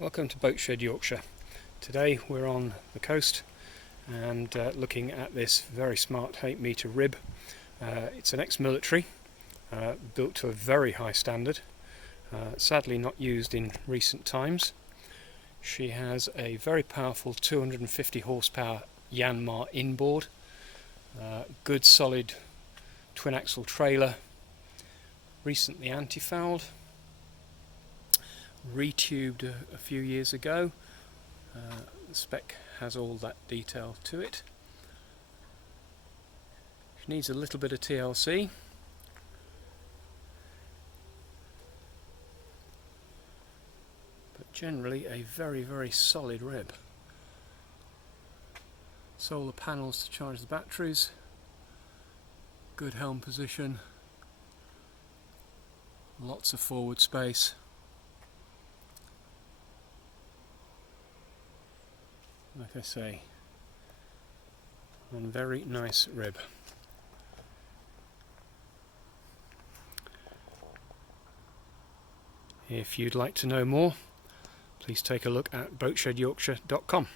Welcome to Boatshed, Yorkshire. Today we're on the coast and looking at this very smart 8-metre rib. It's an ex-military, built to a very high standard, sadly not used in recent times. She has a very powerful 250 horsepower Yanmar inboard, good solid twin axle trailer, recently anti-fouled, retubed a few years ago. The spec has all that detail to it. She needs a little bit of TLC. But generally a very solid rib. Solar panels to charge the batteries. Good helm position. Lots of forward space. Like I say, one very nice rib. If you'd like to know more, please take a look at boatshedyorkshire.com.